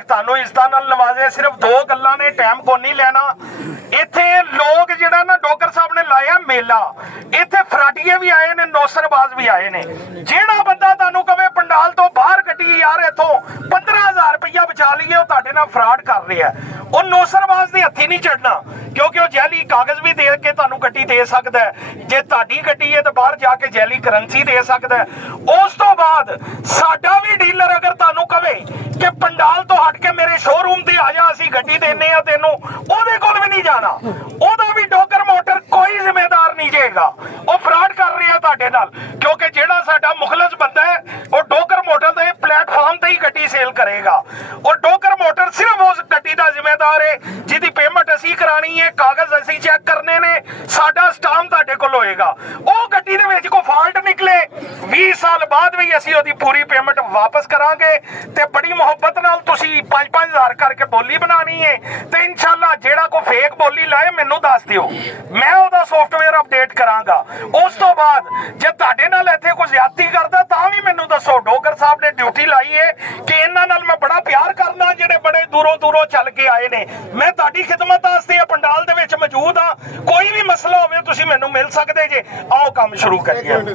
ਤੁਹਾਨੂੰ ਇਜ਼ਤਾਂ ਨਾਲ ਨਵਾਜ਼ਿਆ। ਸਿਰਫ ਦੋ ਗੱਲਾਂ ਨੇ, ਟਾਈਮ ਕੋਈ ਨਹੀਂ ਲੈਣਾ। ਇੱਥੇ ਲੋਕ ਜਿਹੜਾ ਨਾ ਡੋਗਰ ਸਾਹਿਬ ਨੇ ਲਾਇਆ ਮੇਲਾ, ਇੱਥੇ ਫਰਾਟੀਏ ਵੀ ਆਏ ਨੇ, ਨੌਸਰਬਾਜ਼ ਵੀ ਆਏ ਨੇ। ਜਿਹੜਾ ਬੰਦਾ ਤੁਹਾਨੂੰ ਕਵੇ ਪੰਡਾਲ ਤੋਂ ਬਾਹਰ ਕੱਢੀ ਯਾਰ ਇੱਥੋਂ 15,000 ਰੁਪਇਆ ਬਚਾ ਲਈਏ, ਉਹ ਤੁਹਾਡੇ ਨਾਲ ਫਰਾਡ ਕਰ ਰਿਹਾ। ਉਹ ਨੌਸਰਬਾਜ਼ ਦੇ ਹੱਥੀ ਨਹੀਂ ਚੜਨਾ, ਕਿਉਂਕਿ ਉਹ ਜੈਲੀ ਕਾਗਜ਼ ਵੀ ਦੇ ਕੇ ਤੁਹਾਨੂੰ ਗੱਡੀ ਦੇ ਸਕਦਾ ਹੈ। ਜੇ ਤੁਹਾਡੀ ਗੱਡੀ ਹੈ ਤਾਂ ਬਾਹਰ ਜਾ ਕੇ ਜੈਲੀ ਕਰੰਸੀ ਦੇ ਸਕਦਾ ਹੈ। ਉਸ ਤੋਂ ਬਾਅਦ ਸਾਡਾ ਵੀ ਡੀਲਰ ਅਗਰ ਤੁਹਾਨੂੰ ਕਵੇ ਕਿ ਪੰਡਾਲ ਤੋਂ ਹਟ ਕੇ ਮੇਰੇ ਸ਼ੋਰੂਮ ਤੇ ਆ ਜਾ, ਅਸੀਂ ਗੱਡੀ ਦੇਨੇ ਆ ਤੈਨੂੰ, ਉਹਦੇ ਕੋਲ ਵੀ ਨਹੀਂ ਜਾਣਾ। ਉਹਦਾ ਵੀ ਡੋਗਰ ਮੋਟਰ ਕੋਈ ਜ਼ਿੰਮੇਦਾਰ ਨਹੀਂ ਜੇਗਾ। ਉਹ ਫਰਾਡ ਕਰ ਰਿਹਾ ਤੁਹਾਡੇ ਨਾਲ, ਕਿਉਂਕਿ ਜਿਹੜਾ ਸਾਡਾ ਮੁਖਲਸ ਬੰਦਾ ਹੈ ਉਹ ਡੋਗਰ ਮੋਟਰ ਦੇ ਪਲੇਟਫਾਰਮ ਤੇ ਹੀ ਗੱਡੀ ਸੇਲ ਕਰੇਗਾ। ਉਹ ਡੋਗਰ ਮੋਟਰ ਸਿਰਫ ਉਸ ਗੱਡੀ ਦਾ ਜ਼ਿੰਮੇਦਾਰ ਹੈ ਜਿਹਦੀ ਪੇਮੈਂਟ ਅਸੀਂ ਕਰਾਣੀ ਹੈ, ਕਾਗਜ਼ ਅਸੀਂ ਚੈੱਕ ਕਰਨੇ ਨੇ, ਸਾਡਾ ਸਟਾਂਪ ਤੁਹਾਡੇ ਕੋਲ ਹੋਏਗਾ। ਉਹ ਗੱਡੀ ਦੇ ਵਿੱਚ ਕੋਈ ਫਾਲਟ ਨਿਕਲੇ 20 ਸਾਲ ਬਾਅਦ ਵੀ ਅਸੀਂ ਉਹਦੀ ਪੂਰੀ ਪੇਮੈਂਟ ਵਾਪਸ ਕਰਾਂਗੇ। ਤੇ ਬੜੀ ਮੁਹੱਬਤ ਨਾਲ ਤੁਸੀਂ 5-5,000 ਕਰਕੇ ਬੋਲੀ ਬਣਾਣੀ ਹੈ ਤੇ ਇਨਸ਼ਾਅੱਲਾ ਜਿਹੜਾ ਕੋਈ ਫੇਕ ਬੋਲੀ ਲਾਏ ਮੈਨੂੰ ਦੱਸ ਦਿਓ, ਮੈਂ ਉਹਦਾ ਸੌਫਟਵੇਅਰ ਅਪਡੇਟ ਕਰਾਂਗਾ। ਉਸ ਤੋਂ ਬਾਅਦ ਜੇ ਤੁਹਾਡੇ ਨਾਲ ਇੱਥੇ ਕੋਈ ਜ਼ਿਆਦਤੀ ਕਰਦਾ ਤਾਂ ਵੀ ਮੈਨੂੰ ਦੱਸੋ। ਡੋਗਰ ਸਾਹਿਬ ਨੇ ਡਿਊਟੀ ਲਾਈ ਹੈ ਕਿ ਇਹਨਾਂ ਨਾਲ ਮੈਂ ਬੜਾ ਪਿਆਰ ਕਰਨਾ, ਜਿਹੜੇ ਬੜੇ ਦੂਰੋਂ ਦੂਰੋਂ ਚੱਲ ਕੇ ਆਏ ਨੇ। ਮੈਂ ਤੁਹਾਡੀ ਖਿਦਮਤ ਵਾਸਤੇ ਆ ਪੰਡਾਲ ਦੇ ਵਿੱਚ ਮੌਜੂਦ ਹਾਂ। ਕੋਈ ਵੀ ਮਸਲਾ ਹੋਵੇ ਤੁਸੀਂ ਮੈਨੂੰ ਮਿਲ ਸਕਦੇ ਜੇ। ਆਓ ਕੰਮ ਸ਼ੁਰੂ ਕਰੀਏ।